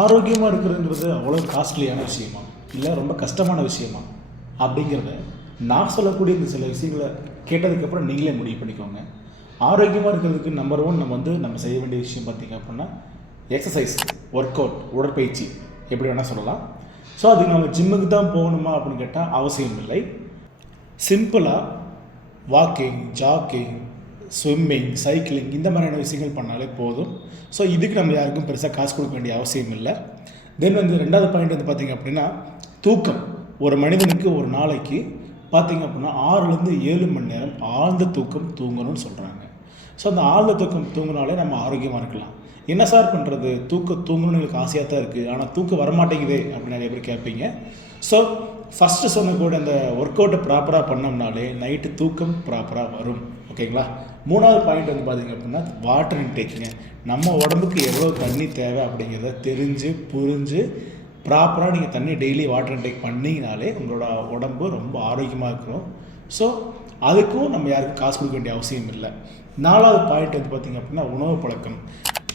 ஆரோக்கியமாக இருக்கிறதுங்கிறது அவ்வளோ காஸ்ட்லியான விஷயமா, இல்லை ரொம்ப கஷ்டமான விஷயமா அப்படிங்கிறத நான் சொல்லக்கூடிய இந்த சில விஷயங்களை கேட்டதுக்கப்புறம் நீங்களே முடிவு பண்ணிக்கோங்க. ஆரோக்கியமாக இருக்கிறதுக்கு நம்பர் ஒன் நம்ம செய்ய வேண்டிய விஷயம் பார்த்திங்க அப்படின்னா எக்ஸசைஸ், ஒர்க் அவுட், உடற்பயிற்சி எப்படி வேணால் சொல்லலாம். ஸோ அதுக்கு நம்ம ஜிம்முக்கு தான் போகணுமா அப்படின்னு கேட்டால் அவசியம் இல்லை. சிம்பிளாக வாக்கிங், ஜாக்கிங், ஸ்விம்மிங், சைக்கிளிங் இந்த மாதிரியான விஷயங்கள் பண்ணாலே போதும். ஸோ இதுக்கு நம்ம யாருக்கும் பெருசாக காசு கொடுக்க வேண்டிய அவசியம் இல்லை. தென் ரெண்டாவது பாயிண்ட் பார்த்திங்க அப்படின்னா தூக்கம். ஒரு மனிதனுக்கு ஒரு நாளைக்கு பார்த்திங்க அப்படின்னா 6லேருந்து 7 மணி நேரம் ஆழ்ந்த தூக்கம் தூங்கணும்னு சொல்கிறாங்க. ஸோ அந்த ஆழ்ந்த தூக்கம் தூங்கினாலே நம்ம ஆரோக்கியமாக இருக்கலாம். என்ன சார் பண்ணுறது, தூங்கணும்னு எனக்கு ஆசையாக தான் இருக்குது, ஆனால் தூக்கம் வரமாட்டேங்குதே அப்படின்னு நிறைய பேர் கேட்பீங்க. ஸோ ஃபஸ்ட்டு சொன்ன கூட அந்த ஒர்க் அவுட்டை ப்ராப்பராக பண்ணோம்னாலே நைட்டு தூக்கம் ப்ராப்பராக வரும். ஓகேங்களா. மூணாவது பாயிண்ட் பார்த்திங்க அப்படின்னா வாட்டர் இன்டேக்குங்க. நம்ம உடம்புக்கு எவ்வளோ தண்ணி தேவை அப்படிங்கிறத தெரிஞ்சு புரிஞ்சு ப்ராப்பராக நீங்கள் தண்ணி டெய்லி வாட்டர் இன்டேக் பண்ணிங்கனாலே உங்களோட உடம்பு ரொம்ப ஆரோக்கியமாக இருக்கணும். ஸோ அதுக்கும் நம்ம யாருக்கும் காசு கொடுக்க வேண்டிய அவசியம் இல்லை. நாலாவது பாயிண்ட் பார்த்திங்க அப்படின்னா உணவு பழக்கம்.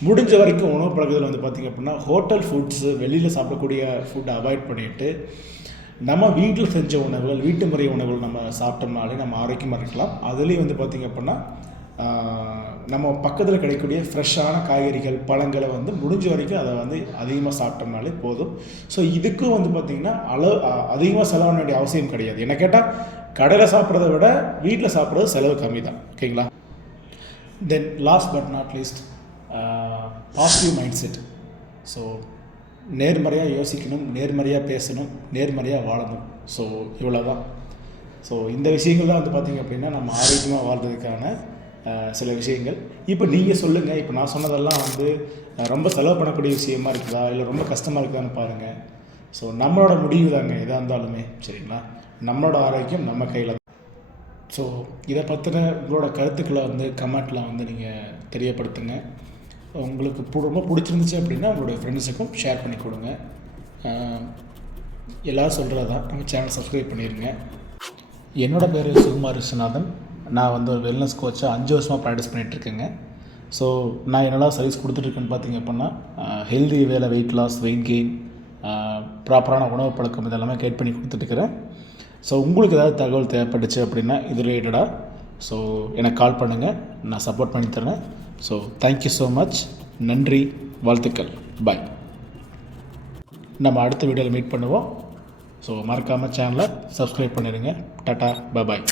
முடிஞ்ச வரைக்கும் உணவு பழக்கத்தில் பார்த்திங்க அப்படின்னா ஹோட்டல் ஃபுட்ஸு, வெளியில் சாப்பிடக்கூடிய ஃபுட்டை அவாய்ட் பண்ணிவிட்டு நம்ம வீட்டில் செஞ்ச உணவுகள், வீட்டு முறை உணவுகள் நம்ம சாப்பிட்டோம்னாலே நம்ம ஆரோக்கியமாக இருக்கலாம். அதுலேயும் பார்த்திங்க அப்படின்னா நம்ம பக்கத்தில் கிடைக்கக்கூடிய ஃப்ரெஷ்ஷான காய்கறிகள், பழங்களை முடிஞ்ச வரைக்கும் அதை அதிகமாக சாப்பிட்டோம்னாலே போதும். ஸோ இதுக்கும் பார்த்திங்கன்னா அதிகமாக செலவு வேண்டிய அவசியம் கிடையாது. என்ன கேட்டால் கடையில் சாப்பிட்றத விட வீட்டில் சாப்பிட்றது செலவு கம்மி தான். ஓகேங்களா. Then last but not least positive mind set. So நேர்மறையாக யோசிக்கணும், நேர்மறையாக பேசணும், நேர்மறையாக வாழணும். ஸோ இவ்வளோ தான். ஸோ இந்த விஷயங்கள் தான் பார்த்திங்க அப்படின்னா நம்ம ஆரோக்கியமாக வாழ்றதுக்கான சில விஷயங்கள். இப்போ நீங்கள் சொல்லுங்கள், இப்போ நான் சொன்னதெல்லாம் ரொம்ப செலவு பண்ணக்கூடிய விஷயமா இருக்குதா, இல்லை ரொம்ப கஷ்டமாக இருக்குதான்னு பாருங்கள். ஸோ நம்மளோட முடிவு தாங்க எதாக இருந்தாலுமே, சரிங்களா. நம்மளோட ஆரோக்கியம் நம்ம கையில். ஸோ இதை பற்றின உங்களோட கருத்துக்களை கமெண்ட்டில் நீங்கள் தெரியப்படுத்துங்க. உங்களுக்கு ரொம்ப பிடிச்சிருந்துச்சு அப்படின்னா உங்களுடைய ஃப்ரெண்ட்ஸுக்கும் ஷேர் பண்ணி கொடுங்க. எல்லோரும் சொல்கிறது தான், நம்ம சேனல் சப்ஸ்கிரைப் பண்ணிடுங்க. என்னோடய பேர் சுகுமார் விஸ்வநாதன். நான் ஒரு வெல்னஸ் கோச்சாக 5 வருஷமாக ப்ராக்டிஸ் பண்ணிகிட்ருக்கேங்க. ஸோ நான் என்னெல்லாம் சர்வீஸ் கொடுத்துட்ருக்கேன்னு பார்த்திங்க அப்படின்னா ஹெல்தி வேலை, வெயிட் லாஸ், வெயிட் கெயின், ப்ராப்பரான உணவு பழக்கம் இதெல்லாமே கைட் பண்ணி கொடுத்துட்ருக்குறேன். ஸோ உங்களுக்கு ஏதாவது தகவல் தேவைப்பட்டுச்சு அப்படின்னா இது ரிலேட்டடாக ஸோ எனக்கு கால் பண்ணுங்கள், நான் சப்போர்ட் பண்ணித்தரேன். So thank you so much. நன்றி, வாழ்த்துக்கள், பாய். நம்ம அடுத்த வீடியோவில் மீட் பண்ணுவோம். ஸோ மறக்காமல் சேனலை சப்ஸ்கிரைப் பண்ணிடுங்க. டாட்டா, பாய்.